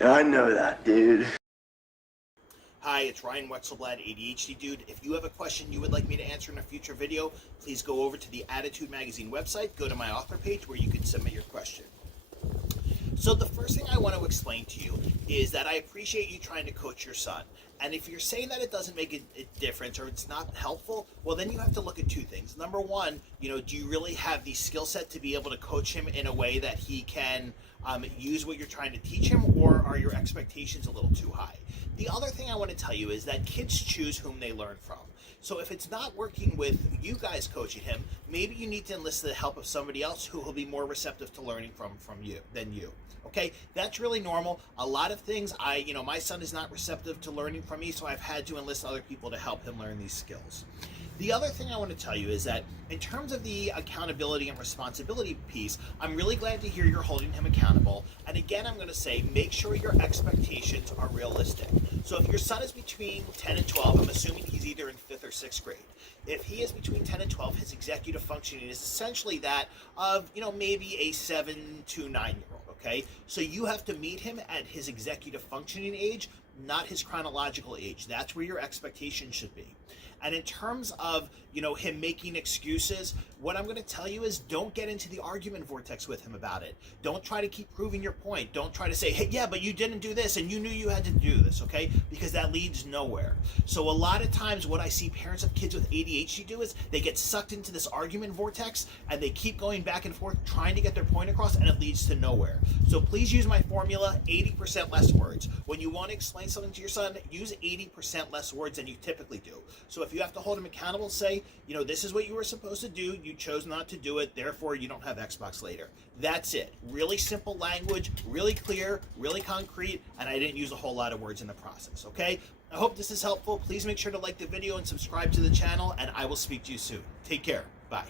I know that, dude. Hi, it's Ryan Wetzelblad, ADHD Dude. If you have a question you would like me to answer in a future video, please go over to the Attitude Magazine website, go to my author page where you can submit your question. So the first thing I want to explain to you is that I appreciate you trying to coach your son. And if you're saying that it doesn't make a difference or it's not helpful, well, then you have to look at two things. Number one, do you really have the skill set to be able to coach him in a way that he can use what you're trying to teach him, or are your expectations a little too high? The other thing I want to tell you is that kids choose whom they learn from. So if it's not working with you guys coaching him, maybe you need to enlist the help of somebody else who will be more receptive to learning from you than you. Okay, that's really normal. A lot of things, my son is not receptive to learning from me, so I've had to enlist other people to help him learn these skills. The other thing I want to tell you is that in terms of the accountability and responsibility piece, I'm really glad to hear you're holding him accountable. And again, I'm going to say, make sure your expectations are realistic. So if your son is between 10 and 12, I'm assuming he's either in 5th or 6th grade. If he is between 10 and 12, his executive functioning is essentially that of, maybe a 7 to 9-year-old. Okay, so you have to meet him at his executive functioning age, not his chronological age. That's where your expectation should be. And in terms of, him making excuses, what I'm going to tell you is don't get into the argument vortex with him about it. Don't try to keep proving your point. Don't try to say, hey, yeah, but you didn't do this and you knew you had to do this, okay? Because that leads nowhere. So a lot of times what I see parents of kids with ADHD do is they get sucked into this argument vortex and they keep going back and forth trying to get their point across, and it leads to nowhere. So please use my formula, 80% less words. When you want to explain something to your son, use 80% less words than you typically do. So if you have to hold him accountable, say, this is what you were supposed to do. You chose not to do it. Therefore, you don't have Xbox later. That's it. Really simple language, really clear, really concrete, and I didn't use a whole lot of words in the process, okay? I hope this is helpful. Please make sure to like the video and subscribe to the channel, and I will speak to you soon. Take care. Bye.